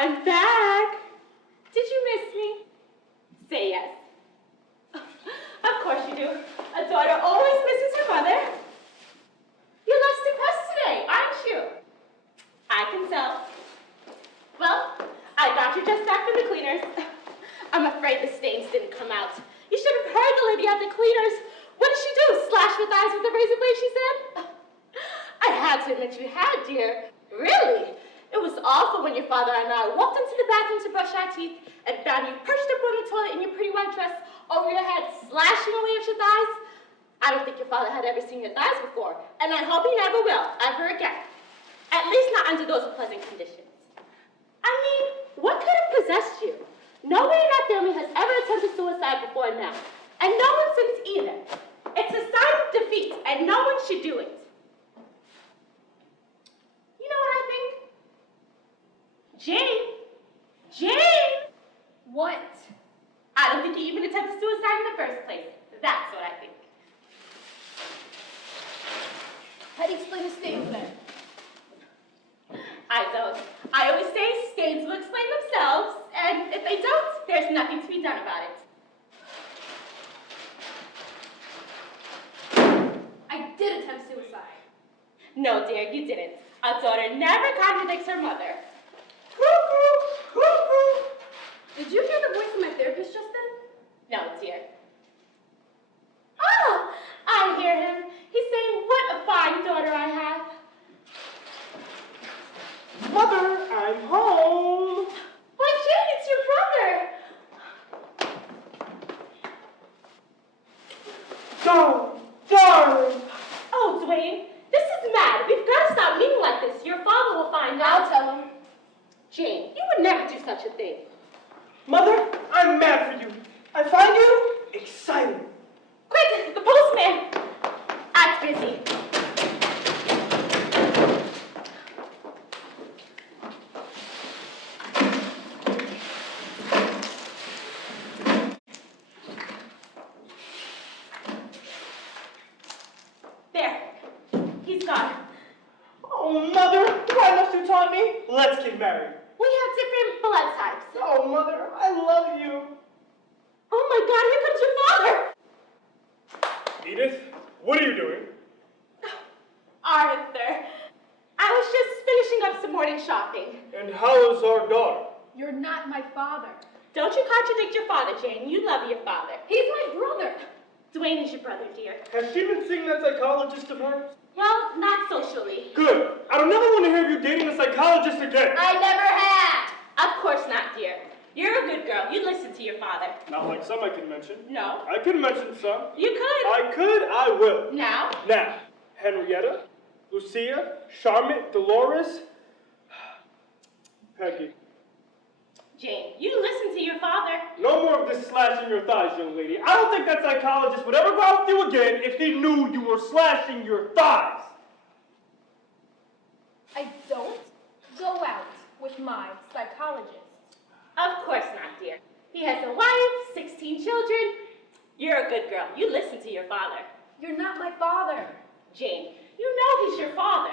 I'm back. Did you miss me? Say yes. Of course you do. A daughter always misses her mother. You're less depressed today, aren't you? I can tell. Well, I got you just back from the cleaners. I'm afraid the stains didn't come out. You should have heard the lady at the cleaners. What did she do? Slash with eyes with a razor blade, she said? I had to admit you had, dear. Really? It was awful when your father and I walked into the bathroom to brush our teeth and found you perched up on the toilet in your pretty white dress over your head, slashing away at your thighs. I don't think your father had ever seen your thighs before, and I hope he never will, ever again. At least not under those pleasant conditions. I mean, what could have possessed you? Nobody in our family has ever attempted suicide before now, and no one since either. It's a sign of defeat, and no one should do it. You know what I think? Jane! What? I don't think you even attempted suicide in the first place. That's what I think. How do you explain the stains then? I don't. I always say stains will explain themselves, and if they don't, there's nothing to be done about it. I did attempt suicide. No, dear, you didn't. A daughter never contradicts her mother. Did you hear the voice of my therapist just then? No, dear. Oh, I hear him. He's saying what a fine daughter I have. Mother, I'm home. Why, Jane, it's your brother. Darling. Oh, Dwayne, this is mad. We've got to stop meeting like this. Your father will find out. I'll tell him. Jane, you would never do such a thing. Mother, I'm mad for you. I find you exciting. Quick, the postman. Act busy. There. He's gone. Oh, Mother, why must you taunt me? Let's get married. We have different blood types. Oh, Mother, I love you. Oh my God, here comes your father. Edith, what are you doing? Arthur, I was just finishing up some morning shopping. And how is our daughter? You're not my father. Don't you contradict your father, Jane. You love your father. He's my brother. Dwayne is your brother, dear. Has she been seeing that psychologist of hers? Well, not socially. Good. I don't never want to hear you dating a psychologist again. I never have. Of course not, dear. You're a good girl. You listen to your father. Not like some I can mention. No. I can mention some. You could. I will. Now? Now, Henrietta, Lucia, Charlotte, Dolores, Peggy. Jane, you listen to your father. No more of this slashing your thighs, young lady. I don't think that psychologist would ever go out with you again if he knew you were slashing your thighs. I don't go out with my psychologist. Of course not, dear. He has a wife, 16 children. You're a good girl. You listen to your father. You're not my father. Jane, you know he's your father.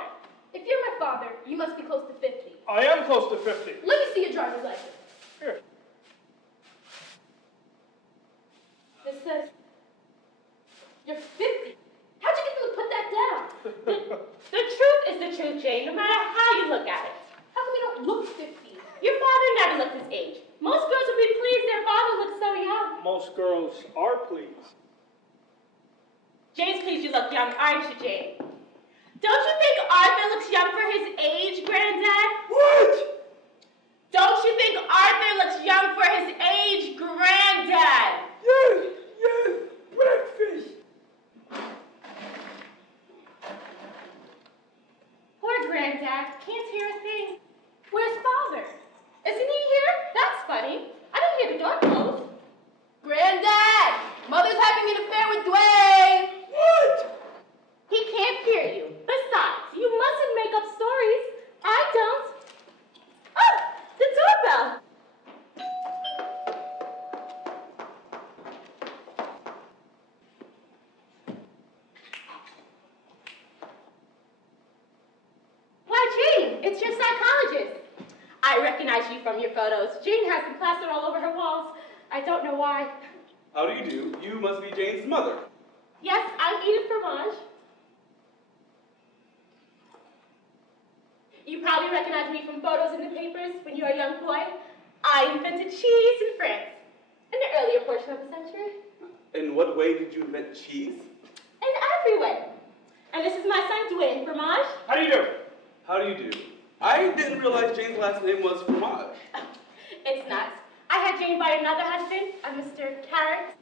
If you're my father, you must be close to 50. I am close to 50. Let me see your driver's license. Here. This says you're 50. How'd you get them to put that down? The truth is the truth, Jane, no matter how you look at it. How come you don't look 50? Your father never looked his age. Most girls would be pleased their father looks so young. Most girls are pleased. Jane's pleased you look young, aren't you, Jane? Don't you think Arthur looks young for his age, Granddad? What? Don't you think Arthur looks young for his age, Granddad? Yes, breakfast. Poor Granddad, can't hear a thing. Where's father? Isn't he here? That's funny. I didn't hear the door close. Granddad! Mother's having an affair with Dwayne! What? He can't hear you. Besides, you mustn't make up stories. I don't. recognize you from your photos. Jane has them plastered all over her walls. I don't know why. How do you do? You must be Jane's mother. Yes, I'm Edith Fromage. You probably recognize me from photos in the papers when you were a young boy. I invented cheese in France in the earlier portion of the century. In what way did you invent cheese? In every way. And this is my son, Dwayne Fromage. How do you do? How do you do? I didn't realize Jane's last name was Fromage. It's nuts. I had Jane by another husband, a Mr. Carrot.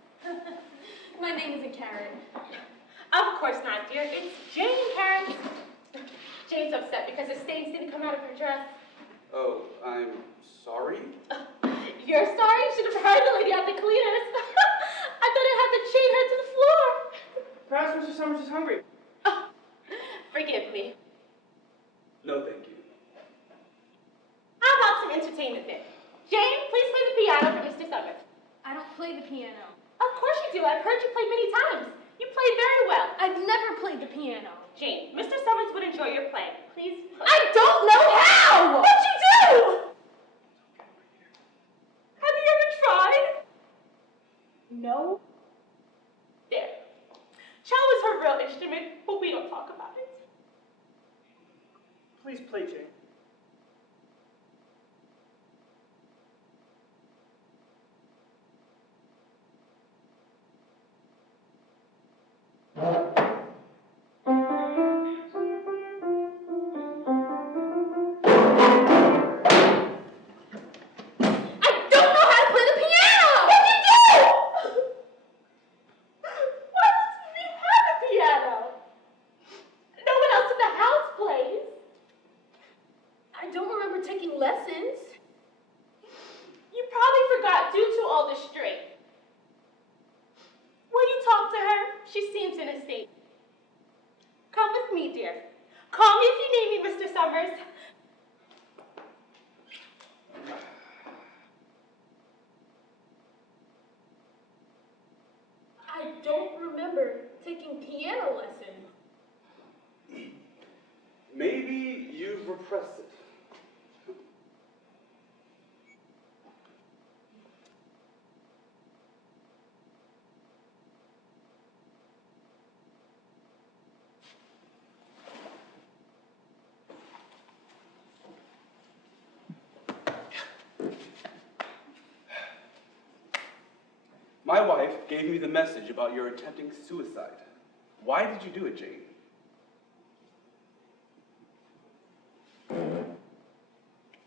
My name isn't Karen. Of course not, dear. It's Jane Carrot. Jane's upset because the stains didn't come out of her dress. Oh, I'm sorry? You're sorry? You should have heard the lady at the cleaners. I thought I had to chain her to the floor. Perhaps Mr. Summers is hungry. Oh, forgive me. No, thank you. How about some entertainment then? Jane, please play the piano for Mr. Summers. I don't play the piano. Of course you do. I've heard you play many times. You play very well. I've never played the piano. Jane, Mr. Summers would enjoy your playing. Please play. I don't know how! What'd you do? Have you ever tried? No. There. Cello is her real instrument, but we don't talk about it. Please play, Jane. Lessons? You probably forgot due to all the strain. Will you talk to her? She seems in a state. Come with me, dear. Call me if you need me, Mr. Summers. I don't remember taking piano lessons. Maybe you've repressed it. My wife gave me the message about your attempting suicide. Why did you do it, Jane?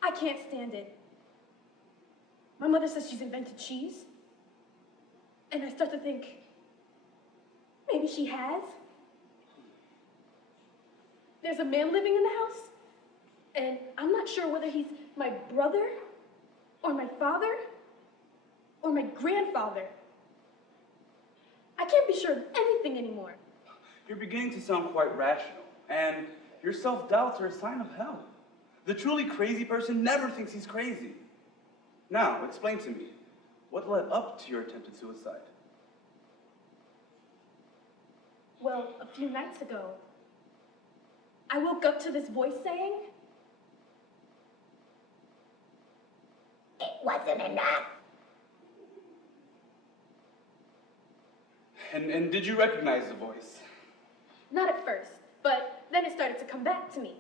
I can't stand it. My mother says she's invented cheese. And I start to think, maybe she has. There's a man living in the house, and I'm not sure whether he's my brother, or my father, or my grandfather. I can't be sure of anything anymore. You're beginning to sound quite rational, and your self-doubts are a sign of hell. The truly crazy person never thinks he's crazy. Now, explain to me, what led up to your attempted suicide? Well, a few nights ago, I woke up to this voice saying, It wasn't enough. And did you recognize the voice? not at first, but then it started to come back to me.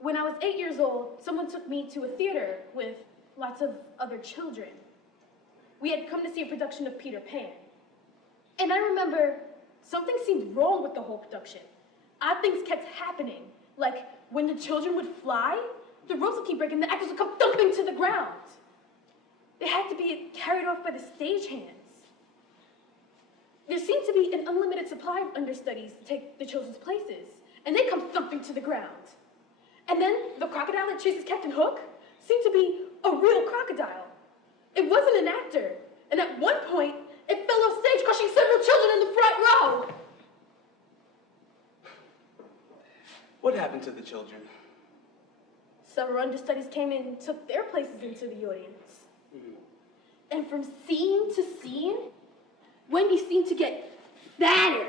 When I was 8 years old, someone took me to a theater with lots of other children. We had come to see a production of Peter Pan. And I remember something seemed wrong with the whole production. Odd things kept happening, like when the children would fly, the ropes would keep breaking, the actors would come thumping to the ground. They had to be carried off by the stagehands. There seemed to be an unlimited supply of understudies to take the children's places, and they come thumping to the ground. And then the crocodile that chases Captain Hook seemed to be a real crocodile. It wasn't an actor, and at one point, it fell off stage, crushing several children in the front row. What happened to the children? Several understudies came in and took their places into the audience. And from scene to scene, Wendy seemed to get fatter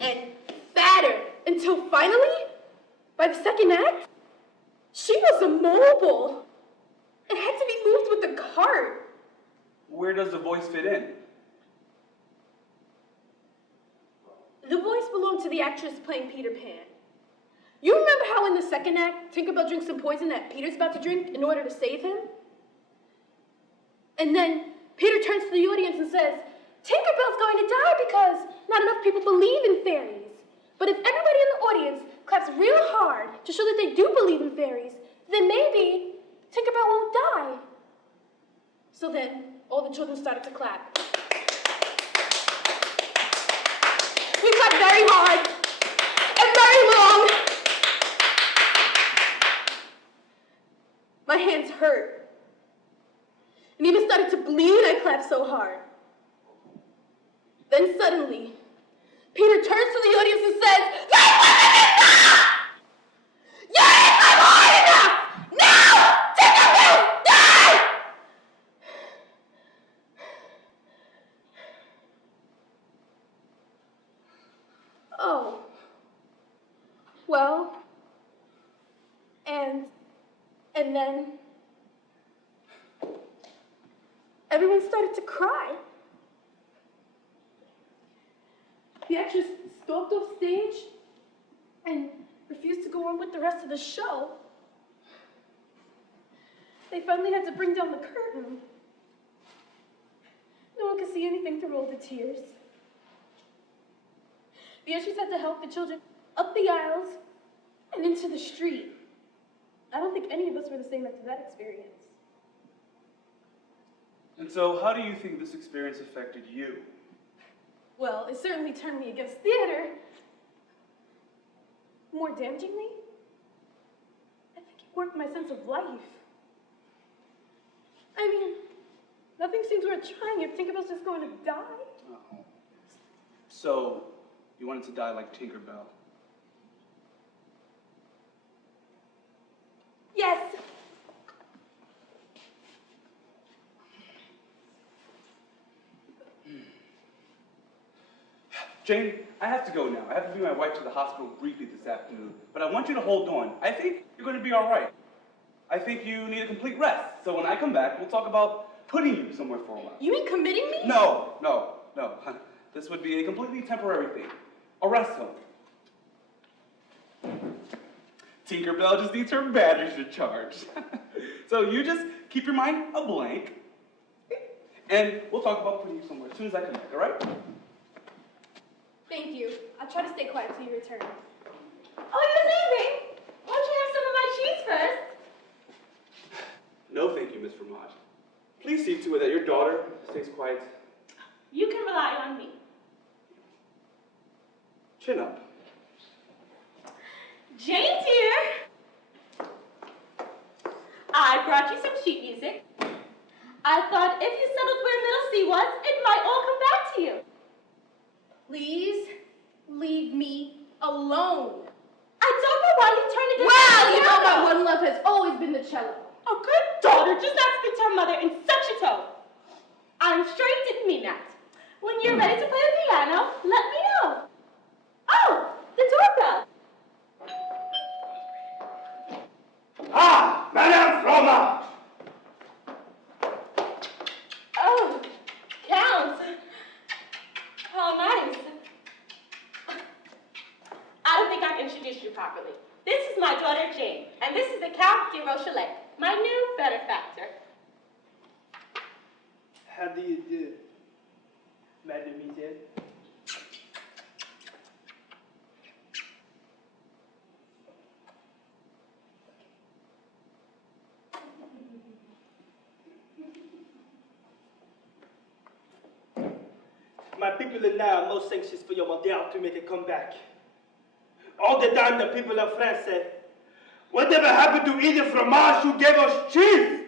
and fatter until finally, by the second act, she was immobile. It had to be moved with the cart. Where does the voice fit in? The voice belonged to the actress playing Peter Pan. You remember how in the second act, Tinkerbell drinks some poison that Peter's about to drink in order to save him? And then Peter turns to the audience and says, Tinkerbell's going to die because not enough people believe in fairies. But if everybody in the audience claps real hard to show that they do believe in fairies, then maybe Tinkerbell won't die. So then all the children started to clap. We clapped very hard and very long. My hands hurt and even started to bleed. I clapped so hard. Then suddenly, Peter turns to the audience and says, "That wasn't enough! You didn't clap hard enough! Now, Tinkerbell, die!" Oh. Well, and then everyone started to cry. The actress stalked off stage and refused to go on with the rest of the show. They finally had to bring down the curtain. No one could see anything through all the tears. The ushers had to help the children up the aisles and into the street. I don't think any of us were the same after that experience. And so, how do you think this experience affected you? Well, it certainly turned me against theater. More damagingly, I think it warped my sense of life. I mean, nothing seems worth trying if Tinkerbell's just going to die. Oh. So, you wanted to die like Tinkerbell? Yes. Jane, I have to go now. I have to bring my wife to the hospital briefly this afternoon. But I want you to hold on. I think you're going to be all right. I think you need a complete rest. So when I come back, we'll talk about putting you somewhere for a while. You mean committing me? No. This would be a completely temporary thing. A rest home. Tinkerbell just needs her batteries recharged. So you just keep your mind a blank, and we'll talk about putting you somewhere as soon as I come back, all right? Thank you. I'll try to stay quiet till you return. Oh, you're leaving? Won't you have some of my cheese first? No, thank you, Miss Fromage. Please see to it that your daughter stays quiet. You can rely on me. Chin up. Jane, dear, I brought you some sheet music. I thought if you settled where Middle C was, it might all come back to you. Please leave me alone. I don't know why you turned against Well, the you know piano. my one love has always been the cello. A good daughter does not speak to her mother in such a tone. I'm sure you didn't mean that. When you're ready to play the piano, let me know. Oh, the doorbell. Ah, Madame Fromage! Oh, Count. How nice. I don't think I've introduced you properly. This is my daughter, Jane, and this is the Count de Rochelet, my new benefactor. How do you do, mademoiselle? My people are now most anxious for your model to make a comeback. All the time the people of France said, whatever happened to Edith Fromage who gave us cheese?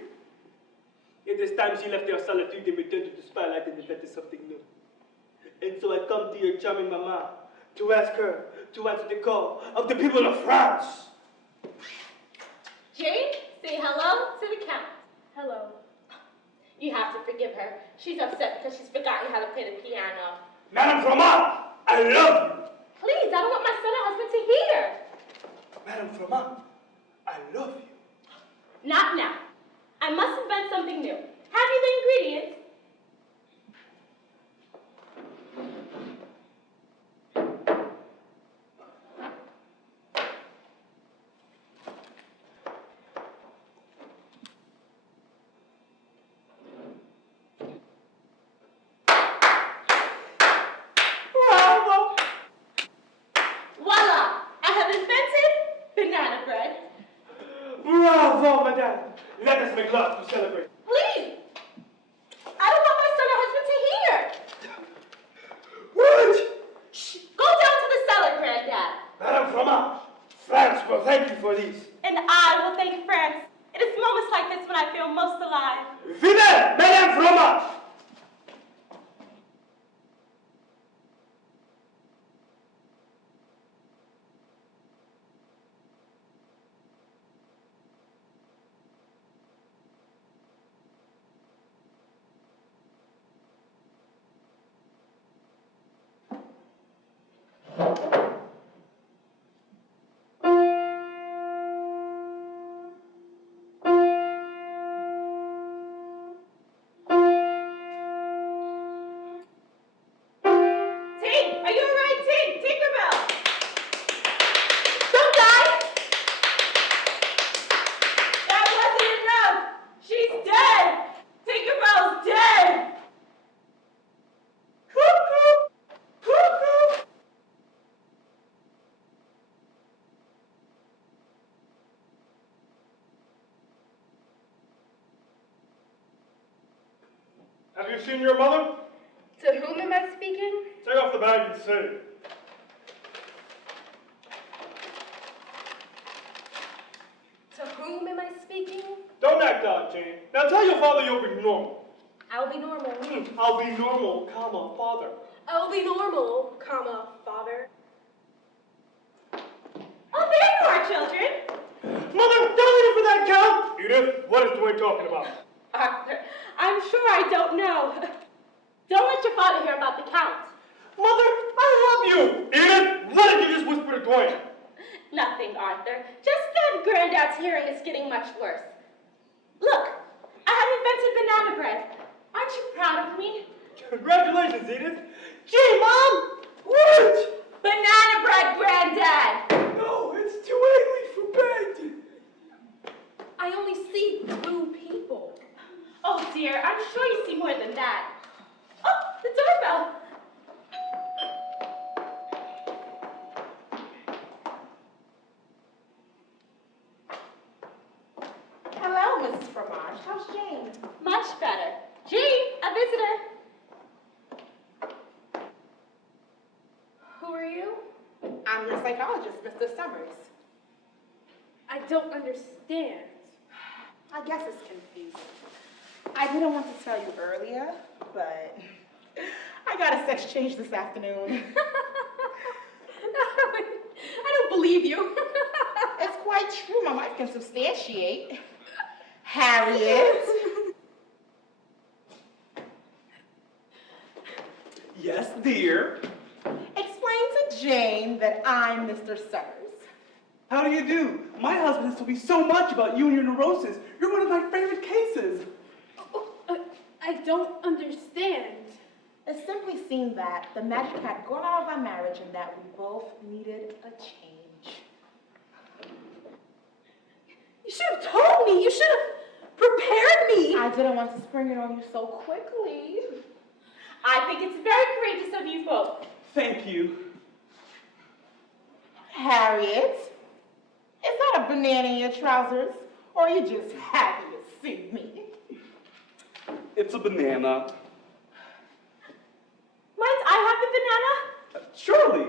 It is time she left her solitude and returned to the spotlight and invented something new. And so I come to your charming mama to ask her to answer the call of the people of France. Jane, say hello to the Count. Hello. You have to forgive her. She's upset because she's forgotten how to play the piano. Madame Fromage, I love you. Please, I don't want my son and husband to hear. Madame Fromage, I love you. Not now. I must invent something new. Have you the ingredients? Bravo! Voila! I have invented banana bread. Bravo, madame! Let us make love to celebrate. Please! I don't want my son or husband to hear. What? Shh! Go down to the cellar, Granddad. Madame Fromage, France will thank you for these. And I will thank France. It is moments like this when I feel most alive. Fidèle, Madame Fromage! Tink, are you alright, Tink? Tinkerbell! Don't die! That wasn't enough! She's dead! Tinkerbell's dead! Cuckoo! Cuckoo! Have you seen your mother? To whom am I speaking? Take off the bag and say. To whom am I speaking? Don't act out, Jane. Now tell your father you'll be normal. I'll be normal. I'll be normal, comma, father. I'll be normal, comma, father. Oh, there you are, children! Mother, don't leave for that count! Edith, what is Dwayne talking about? Arthur, I'm sure I don't know. Don't let your father hear about the count. Mother, I love you! Edith, what did you just whisper to Dwayne? Nothing, Arthur. Just that Granddad's hearing is getting much worse. Look, I have invented banana bread. Aren't you proud of me? Congratulations, Edith. Gee, Mom! What? Banana bread, Granddad! No, it's too ugly for bed. I only see blue people. Oh dear, I'm sure you see more than that. Oh, the doorbell. Hello, Mrs. Fromage. How's Jane? Much better. Gee, a visitor. Who are you? I'm your psychologist, Mr. Summers. I don't understand. I guess it's confusing. I didn't want to tell you earlier, but I got a sex change this afternoon. I don't believe you. It's quite true. My wife can substantiate. Harriet. Yes, dear. Explain to Jane that I'm Mr. Summers. How do you do? My husband has told me so much about you and your neurosis. You're one of my favorite cases. I don't understand. It simply seemed that the magic had gone out of our marriage and that we both needed a change. You should have told me. You should have prepared me. I didn't want to spring it on you so quickly. I think it's very courageous of you both. Thank you. Harriet, is that a banana in your trousers? Or are you just happy to see me? It's a banana. Might I have the banana? Surely.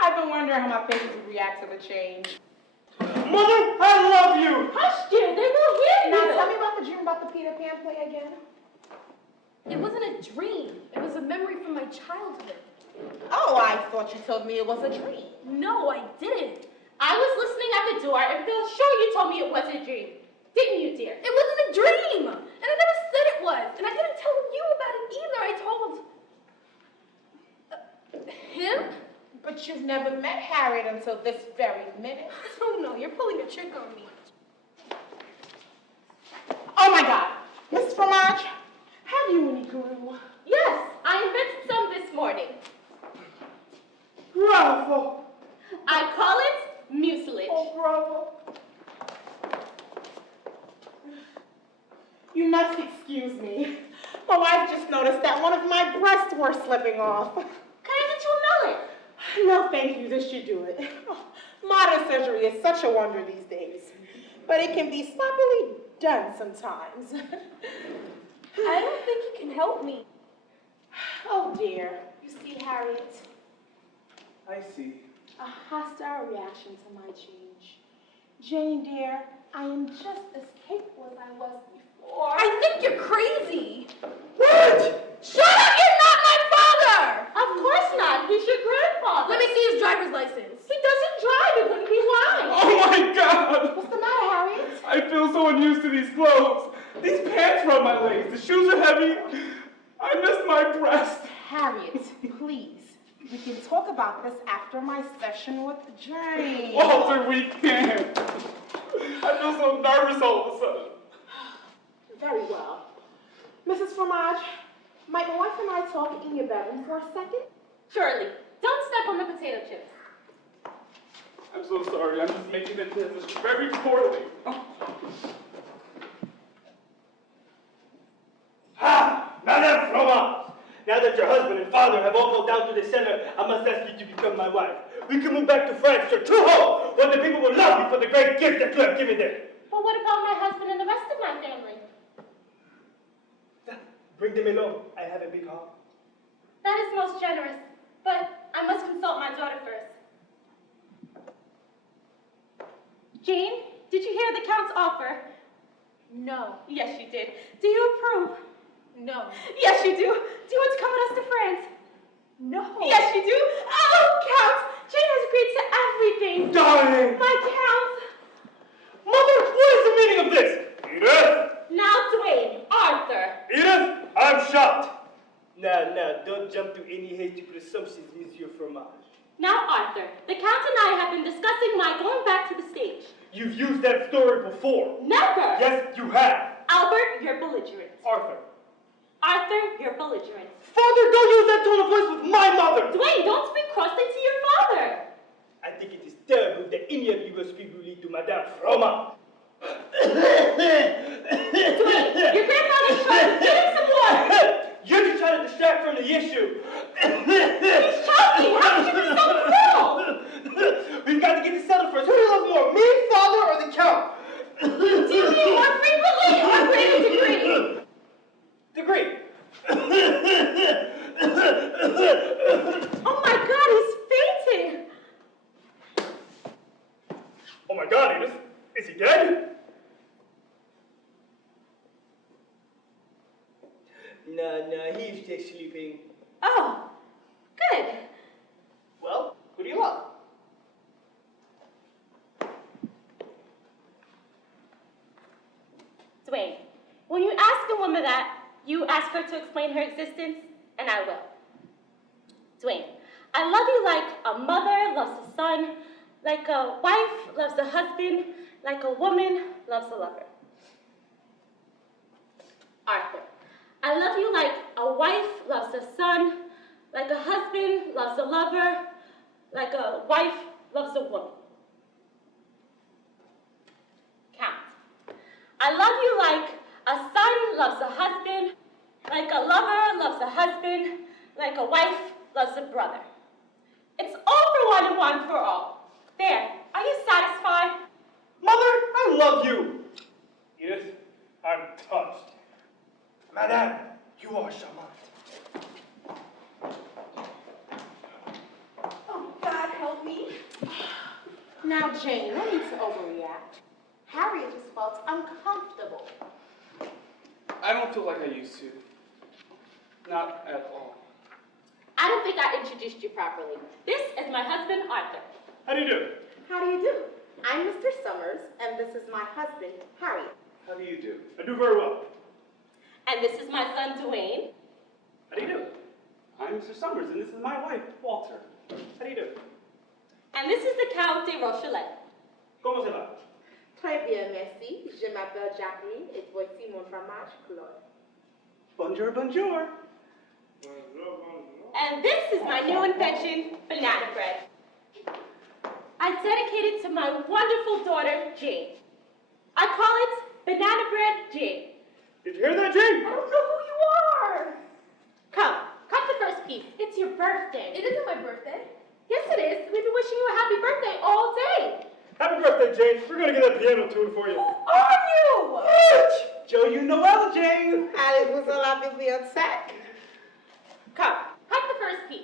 I've been wondering how my patients would react to the change. Mother, I love you! Hush, dear, they will hear Now you. tell me about the dream about the Peter Pan play again. It wasn't a dream. It was a memory from my childhood. Oh, I thought you told me it was a dream. No, I didn't. I was listening at the door, and they'll show you told me it was a dream. Didn't you, dear? It wasn't a dream! And I never said it was! And I didn't tell you about it either. I told... him? But you've never met Harriet until this very minute. Oh no, you're pulling a trick on me. Oh my God. Miss Fromage, have you any glue? Yes, I invented some this morning. Bravo! I call it mucilage. Oh, bravo! You must excuse me. My wife just noticed that one of my breasts were slipping off. Can I get you a melon? No, thank you. This should do it. Modern surgery is such a wonder these days. But it can be sloppily done sometimes. I don't think you can help me. Oh dear. You see, Harriet, I see. a hostile reaction to my change. Jane, dear, I am just as capable as I was before. I think you're crazy. What? Shut up! You're not my father! Of course not. He's your grandfather. Let me see his driver's license. He doesn't drive. It wouldn't be wise. Oh my God! What's the matter, Harriet? I feel so unused to these clothes. These pants run my legs. The shoes are heavy. I miss my breast. Harriet, please. We can talk about this after my session with Jane. Walter, we can't. I feel so nervous all of a sudden. Very well. Mrs. Fromage, might my wife and I talk in your bedroom for a second? Surely. Don't step on the potato chips. I'm so sorry. I'm just making the decision very poorly. Ha! Madame Fromage! Now that your husband and father have all gone down to the cellar, I must ask you to become my wife. We can move back to France or to home, where the people will love you for the great gift that you have given them. But what about my husband and the rest of my family? Bring them along. I have a big heart. That is most generous, but I must consult my daughter first. Jane, did you hear the Count's offer? No. Yes, you did. Do you approve? No. Yes, you do. Do you want to come with us to France? No. Yes, you do. Oh, Count! Jane has agreed to everything. Darling! My Count! Mother, what is the meaning of this? Edith! Now, Dwayne, Arthur. Edith, I'm shocked. Now, don't jump to any hasty presumptions, Monsieur Fromage. Now, Arthur, the Count and I have been discussing my going back to the stage. You've used that story before. Never! Yes, you have. Albert, you're belligerent. Arthur. Arthur, you're belligerent. Father, don't use that tone of voice with my mother. Dwayne, don't speak crossly to your father. I think it is terrible that any of you will speak rudely to Madame Fromage. Dwayne, your grandfather's choking. Get him some water. You're just trying to distract from the issue. He's choking. How could you be so cruel? We've got to get this settled first. Who do you love more, me, father, or the Count? Teaching more frequently or greater degree? Degree. Oh my God, he's fainting. Oh my God, Edith. Is he dead? No, he's just sleeping. Oh, good. Well, who do you love? Dwayne, when you ask a woman that, you ask her to explain her existence, and I will. Dwayne, I love you like a mother loves a son, like a wife loves a husband, like a woman loves a lover. Arthur, I love you like a wife loves a son, like a husband loves a lover, like a wife loves a woman. Count. I love you like a son loves a husband, like a lover loves a husband, like a wife loves a brother. It's all for one and one for all. There, are you satisfied? Mother, I love you. Edith, I'm touched. Madame, you are charmant. Oh, God, help me. Now, Jane, no need to overreact. Harriet just felt uncomfortable. I don't feel like I used to. Not at all. I don't think I introduced you properly. This is my husband, Arthur. How do you do? How do you do? I'm Mr. Summers, and this is my husband, Harriet. How do you do? I do very well. And this is my son, Dwayne. How do you do? I'm Mr. Summers, and this is my wife, Walter. How do you do? And this is the Count de Rochelet. ¿Cómo se va? Très bien, merci. Je m'appelle Jacqueline, et voici mon fromage, Claude. Bonjour, bonjour. And this is my new invention, banana bread. I dedicate it to my wonderful daughter, Jane. I call it Banana Bread Jane. Did you hear that, Jane? I don't know who you are. Come, cut the first piece. It's your birthday. It isn't my birthday. Yes, it is. We've been wishing you a happy birthday all day. Happy birthday, Jane. We're going to get that piano tune for you. Who are you? Joe, you Noel, Jane. Allez-vous à la bibliothèque? Come, cut the first piece.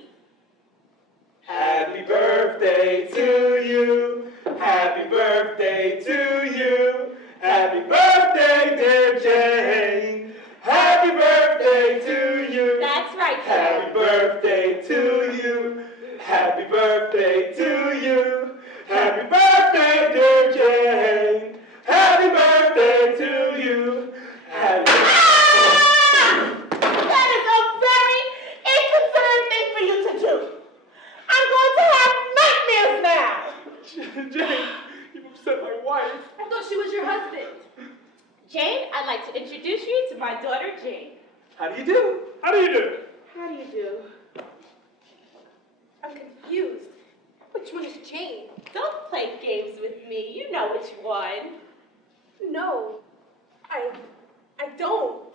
Happy birthday to you. Happy birthday to you. Happy birthday, dear Jane. Happy birthday to you. That's right, Happy Jane. birthday to you. Happy birthday to you. Happy birthday, dear Jane. Happy birthday to you. Happy That is a very inconsiderate thing for you to do. I'm going to have nightmares now. Jane, you've upset my wife. I thought she was your husband. Jane, I'd like to introduce you to my daughter, Jane. How do you do? How do you do? How do you do? I'm confused. Which one is Jane? Don't play games with me. You know which one. No, I don't.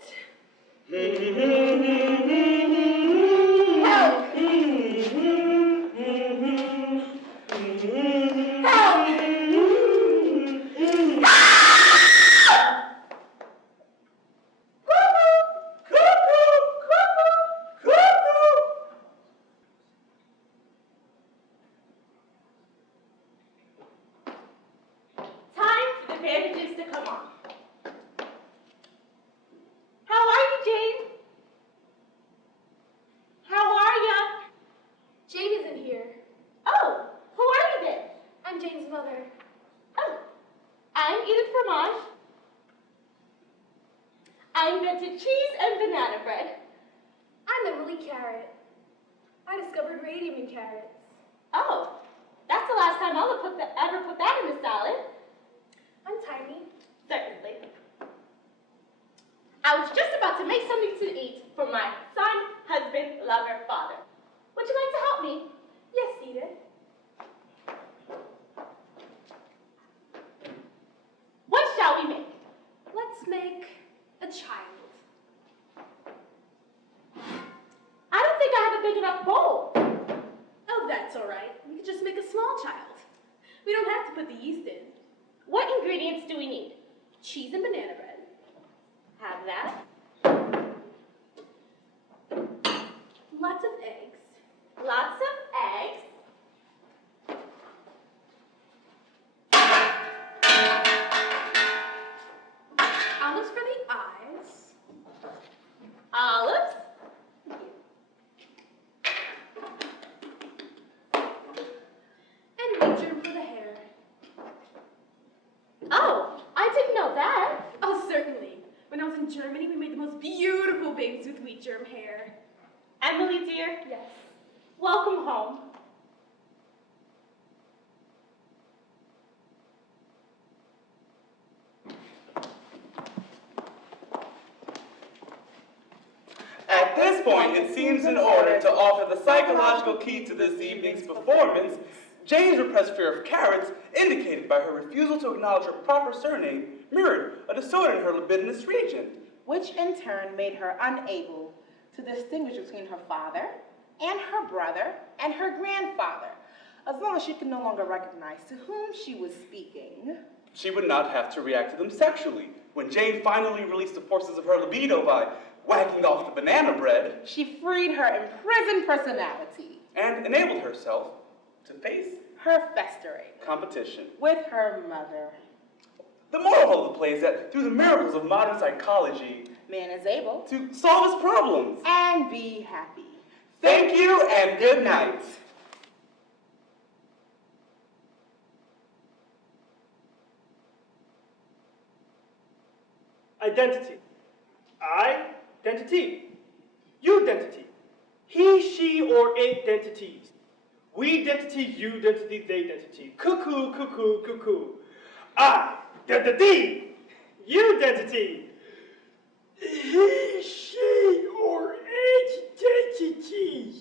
Time for the bandages to come on. How are you, Jane? How are ya? Jane isn't here. Oh, who are you then? I'm Jane's mother. Oh, I'm Edith Fromage. I invented cheese and banana bread. I'm Emily Carrot. I discovered radium in carrots. Oh, that's the last time I'll ever put that in a salad. I'm tiny. Certainly. I was just about to make something to eat for my son, husband, lover, father. Would you like to help me? Yes, Edith. What shall we make? Let's make a child. I don't think I have a big enough bowl. Oh, that's all right. We could just make a small child. We don't have to put the yeast in. What ingredients do we need? Cheese and banana bread. Have that. Lots of eggs. Lots of eggs. Olives for the eyes. Olives. And wheat germ for the hair. Oh, I didn't know that. Oh, certainly. When I was in Germany, we made the most beautiful babies with wheat germ hair. Emily, dear, Yes. welcome home. At this point, it seems in order to offer the psychological key to this evening's performance, Jane's repressed fear of carrots, indicated by her refusal to acknowledge her proper surname, mirrored a disorder in her libidinous region. Which in turn made her unable to distinguish between her father and her brother and her grandfather, as long as she could no longer recognize to whom she was speaking. She would not have to react to them sexually. When Jane finally released the forces of her libido by whacking off the banana bread, She freed her imprisoned personality, and enabled herself to face her festering, competition. with her mother. The moral of the play is that through the miracles of modern psychology, Man is able to solve his problems. and be happy. Thank you and good night. Identity. I, Dentity. You, Dentity. He, she, or it, Dentities. We, Dentity, you, Dentity, they, Dentity. Cuckoo, cuckoo, cuckoo. I, Dentity. You, Dentity. He, she, or it, Dentity.